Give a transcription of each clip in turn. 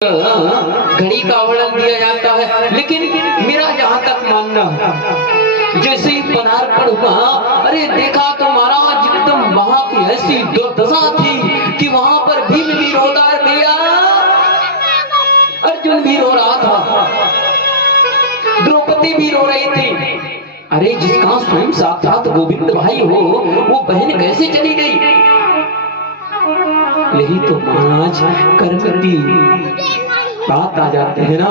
घड़ी का वर्णन दिया जाता है, लेकिन मेरा जहां तक मानना है, जैसे ही पदार्पण हुआ, अरे देखा तो महाराज एकदम वहां की ऐसी दुर्दशा थी कि वहां पर भीम भी रोता है भैया, अर्जुन भी रो रहा था, द्रौपदी भी रो रही थी। अरे जिसका स्वयं साक्षात गोविंद भाई हो, वो बहन कैसे चली गई? यही तो महाराज कर्म की बात आ जाते हैं ना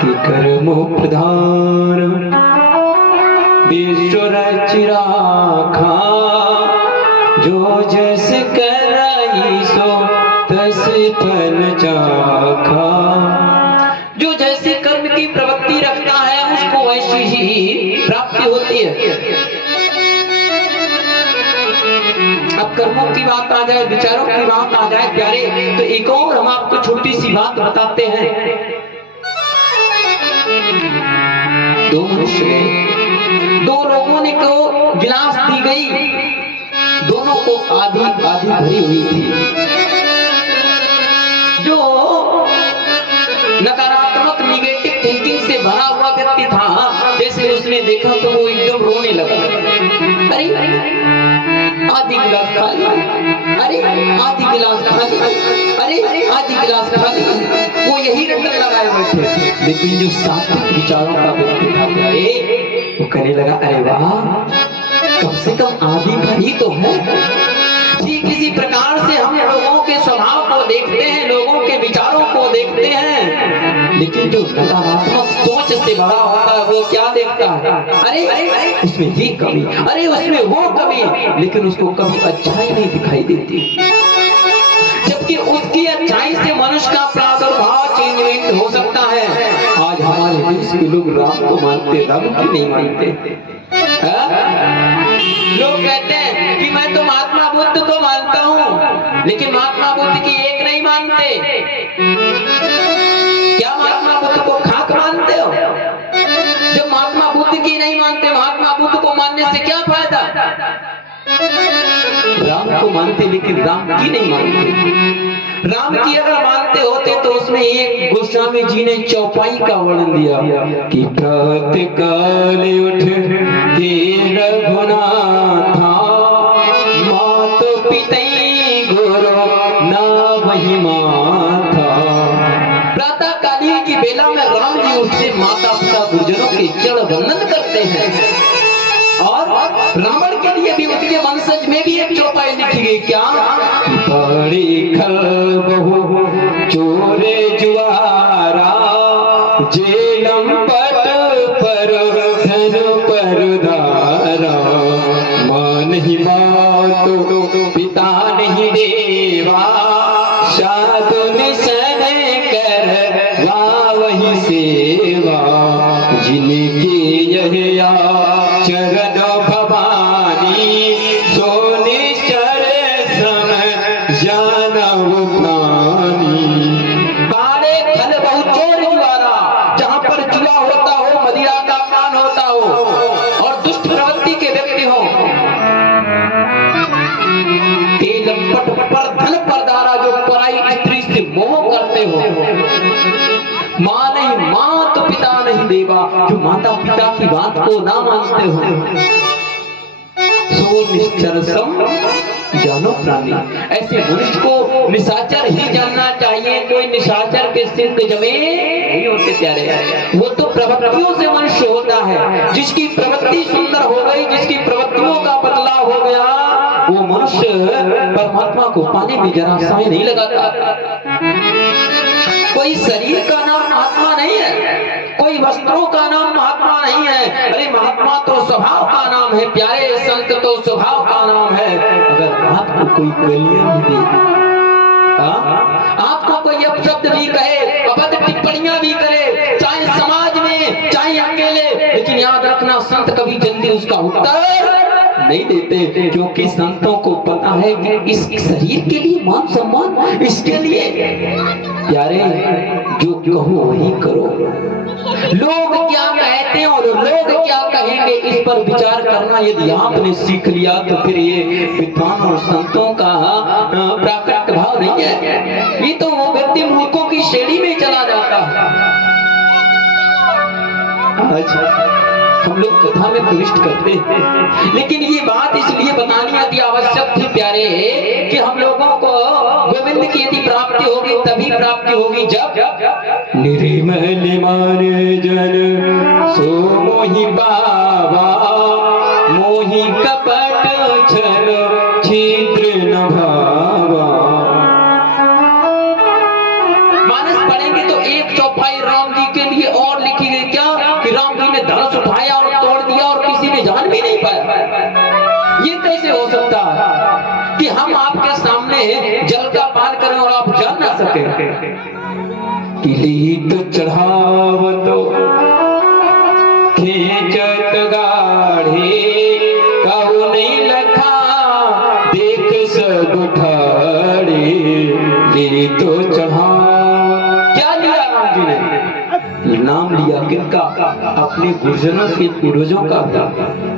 कि कर्मो प्रधान विश्व रचिरा खा, जो जैसे कर रही सो तस फल चाखा। जो जैसे कर्म की प्रवृत्ति रखता है उसको वैसी ही प्राप्ति होती है। अब कर्मों की बात आ जाए, विचारों की बात आ जाए प्यारे, तो एक और हम आपको छोटी सी बात बताते हैं। दो मनुष्य में दो लोगों ने को गिलास दी गई, दोनों को आधी आधी भरी हुई थी। जो नकारात्मक निगेटिव थिंकिंग से भरा हुआ व्यक्ति था, जैसे उसने देखा तो वो एकदम रोने लगा। अरे आधी गिलास खाली, अरे आधी गिलास खाली, अरे आधी गिलास खाली, वो यही रटन लगाए बैठे। लेकिन जो सात्विक विचारों का व्यक्ति था प्यारे, वो कहने लगा अरे वाह, कम से कम आधी भरी तो है। ठीक इसी प्रकार से हम लोगों के स्वभाव को देखते हैं, लोगों के विचारों को देखते हैं, लेकिन जो नकारात्मक सोच से भरा होता है वो क्या देखता है? अरे उसमें ये कमी, अरे उसमें वो कमी, लेकिन उसको कभी अच्छाई नहीं दिखाई देती। जबकि उसकी अच्छाई से मनुष्य का प्रादुर्भाव चेंजमेंट हो सकता है। आज हमारे देश के लोग राम को मानते, राम की नहीं मानते। लोग कहते हैं कि मैं तो महात्मा बुद्ध को मानता हूँ, लेकिन महात्मा बुद्ध की एक नहीं मानते। क्या महात्मा बुद्ध को खाक मानते हो? जब महात्मा बुद्ध की नहीं मानते, महात्मा बुद्ध को मानने से क्या फायदा? राम को मानते लेकिन राम की नहीं मानते। राम की अगर मानते होते तो उसमें एक गोस्वामी जी ने चौपाई का वर्णन दिया कि प्रातः काल उठ के रघुनाथा, मात पितई गुरु ना वही माथा। प्रातः काली की बेला में राम जी उससे माता पिता गुरुजनों के चरण वंदन करते हैं। और रावण के लिए भी उसके वंशज में भी एक चौपाई लिखी गई, क्या? बड़ी खल बहु चोरे जुआरा, जेलम पट पर धन पर धारा, मां नहीं मातो पिता नहीं देवा, साधु निशन कर वा वही सेवा, जिनके यह चरण भवानी, सोने चर श्रम जानव प्राणी। बाड़े खल बहु चोर जुआरा, जहां पर जुआ होता हो, मदिरा का पान होता हो और दुष्ट प्रवृत्ति के व्यक्ति हो। तेल पट पर धन पर धारा, जो पराई स्त्री से मोह करते हो। मां नहीं मां तो पिता नहीं देवा, जो माता पिता की बात को ना मानते हो। सो निश्चर सम जानो प्राणी, ऐसे मनुष्य को निशाचर ही जानना चाहिए। कोई निशाचर के सिर के जमे नहीं होते प्यारे, वो तो प्रवृत्तियों से मनुष्य होता है। जिसकी प्रवृत्ति सुंदर हो गई, जिसकी प्रवृत्तियों का बदलाव हो गया, वो मनुष्य परमात्मा को पाने में जरा समय नहीं लगाता। कोई शरीर का नाम महात्मा नहीं है, कोई वस्त्रों का नाम महात्मा नहीं है। अरे महात्मा तो स्वभाव का नाम है प्यारे, संत तो स्वभाव का नाम है। अगर आपको कोई गालियां भी दे, आपको कोई अपशब्द भी कहे, अभद्र टिप्पणियां भी करे, चाहे समाज में चाहे अकेले, लेकिन याद रखना संत कभी जल्दी उसका उत्तर नहीं देते, क्योंकि संतों को पता है कि इस शरीर के लिए मान सम्मान, इसके लिए प्यारे जो कहो वही करो। लोग क्या कहते हैं और लोग क्या कहेंगे, इस पर विचार करना यदि आपने सीख लिया तो फिर ये विद्वान और संतों का प्राकृत भाव नहीं है। ये तो वो व्यक्ति मूर्खों की श्रेणी में चला जाता है। आज हम लोग कथा में प्रविष्ट करते हैं, लेकिन ये बात इसलिए बतानी अति आवश्यक थी प्यारे कि हम लोगों को गोविंद की यदि प्राप्ति होगी तभी प्राप्ति होगी जब निर्मल मान जन सो मोहि पावा, मोहि कपट छल छिद्र न भावा। मानस पढ़ेंगे तो एक चौपाई राम जी के लिए और लिखी गई, क्या कि राम जी ने धनुष उठाया और तोड़ दिया और किसी ने जान भी नहीं पाया। ये कैसे हो सकता है कि हम आपके सामने जल का पान करें और आप जान ना सके। किलीत चढ़ावतो खेचत गाढ़े, कहु नहीं लखा देख सब ठाड़े। ये तो चढ़ाव क्या लिया राम जी ने? नाम लिया किनका? अपने गुरुजनों के पूर्वजों का।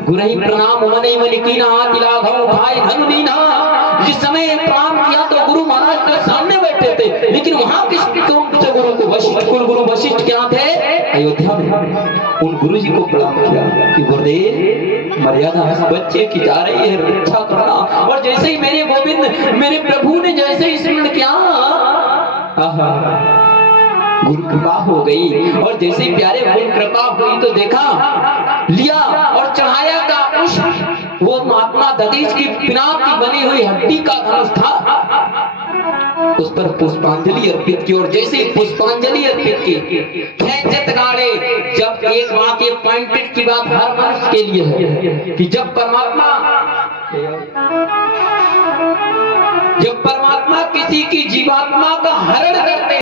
गुरहि प्रणाम मने मलिकीना तिलाघव भाई धनु दीना। जिस समय प्रणाम किया तो गुरु महाराज के सामने बैठे थे, लेकिन वहां किस गुरु को वशिष्ठ, कुल गुरु वशिष्ठ क्या थे? अयोध्या में। उन गुरु जी को प्रणाम किया कि गुरुदेव मर्यादा बच्चे की जा रही है, रक्षा करना। और जैसे ही मेरे गोविंद मेरे प्रभु ने जैसे ही स्मरण किया, गुरु कृपा हो गई। और जैसे ही प्यारे गुरु कृपा हुई तो देखा लिया और चढ़ाया का पुष्प, वो महात्मा दधीच की पिनाक की बनी हुई हड्डी का धनुष था, उस पर पुष्पांजलि अर्पित की। और जैसे ही पुष्पांजलि अर्पित की, खेचत गाड़े। जब एक बात ये पॉइंटेड की बात हर मनुष्य के लिए है कि जब परमात्मा किसी की जीवात्मा का हरण करते